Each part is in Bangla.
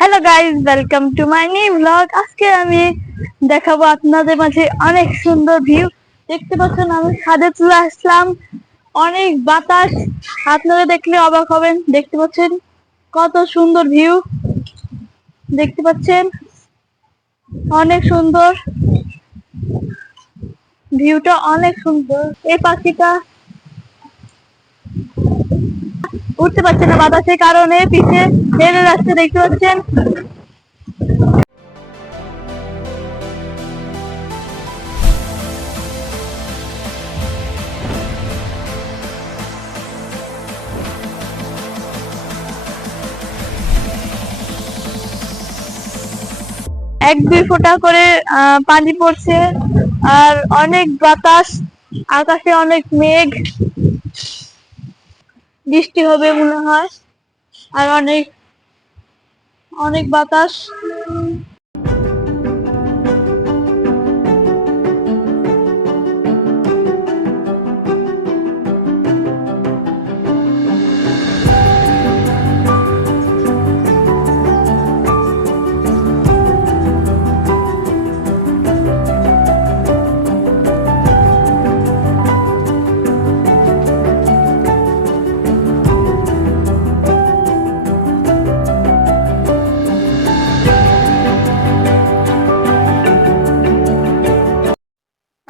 Hello guys, welcome to my new blog. আজকে আমি দেখাবো আপনাদের মাঝে অনেক সুন্দর ভিউ। দেখতে পাচ্ছেন আমি ছাদে চলে আসলাম, অনেক বাতাস। আপনারা দেখলে অবাক হবেন। দেখতে পাচ্ছেন কত সুন্দর ভিউ, দেখতে পাচ্ছেন অনেক সুন্দর ভিউটা, অনেক সুন্দর। এই পাখিটা উঠতে পারছে না বাতাসের কারণে, পিছে হেলে যাচ্ছে, দেখতে পাচ্ছেন। এক দুই ফোঁটা করে পানি পড়ছে, আর অনেক বাতাস, আকাশে অনেক মেঘ, বৃষ্টি হবে মনে হয়, আর অনেক অনেক বাতাস।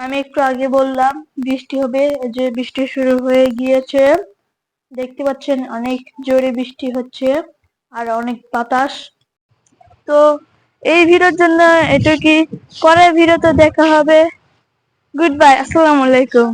আমি একটু আগে বললাম বৃষ্টি হবে, যে বৃষ্টি শুরু হয়ে গিয়েছে। দেখতে পাচ্ছেন অনেক জোরে বৃষ্টি হচ্ছে, আর অনেক বাতাস। তো এই ভিডিওর জন্য এটা কি, পরের ভিডিওতে দেখা হবে। গুড বাই, আসসালামু আলাইকুম।